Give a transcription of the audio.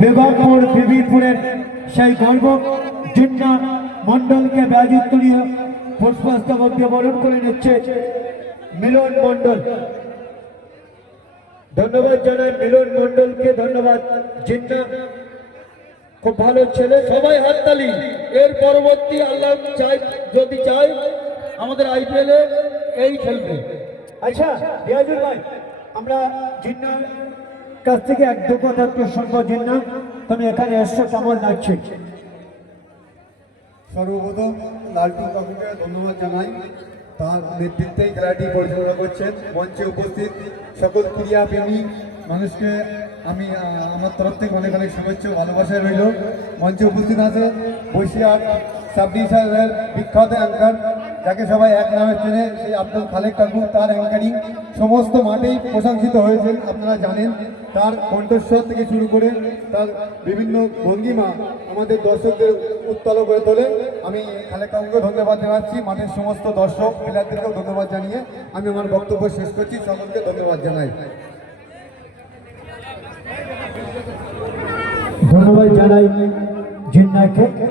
বেগমপুর বিবিপুরের সেই গর্ব জিন্না মন্ডলকে ব্যাজিত্তরীয় পুষ্পস্তবক দিয়ে বরণ করে নিচ্ছে মিলন মন্ডল। ধন্যবাদ জানাই মিলন মন্ডলকে, ধন্যবাদ জিন্না, খুব ভালো ছেলে, সবাই হাততালি। এর পরবর্তী আল্লাহ চাই, যদি চাই আমাদের আইপিএল এ এই খেলবে। আচ্ছা রিয়াজুল ভাই, আমরা জিন্নার কাছ থেকে এক দু কথা একটু শুনবো। জিন্না, তুমি এখানে এসছো, কেমন লাগছে? সর্বপ্রথম লালটু কাকুকে ধন্যবাদ জানাই, তার নেতৃত্বে খেলাটি পরিচালনা করছেন। মঞ্চে উপস্থিত সকল ক্রীড়াপ্রেমী মানুষকে আমি আমার তরফ থেকে অনেক অনেক শুভেচ্ছা ভালোবাসা রইল। মঞ্চে উপস্থিত আছে বসিরহাট সাব ডিভিশনের বিখ্যাত অ্যাঙ্কার, যাকে সবাই এক নামে চেনে, সেই আব্দুল খালেক কাকু। তার অ্যাঙ্কারিং সমস্ত মাঠেই প্রশংসিত হয়েছেন, আপনারা জানেন। তার কণ্ঠস্বর থেকে শুরু করে তার বিভিন্ন ভঙ্গিমা আমাদের দর্শকদের উত্তল করে তোলে। আমি খালেক কাকুকে ধন্যবাদ জানাচ্ছি, মাঠের সমস্ত দর্শক প্লেয়ারদেরকেও ধন্যবাদ জানিয়ে আমি আমার বক্তব্য শেষ করছি। সকলকে ধন্যবাদ জানাই। ধন্যবাদ জানাই জিন্নাকে।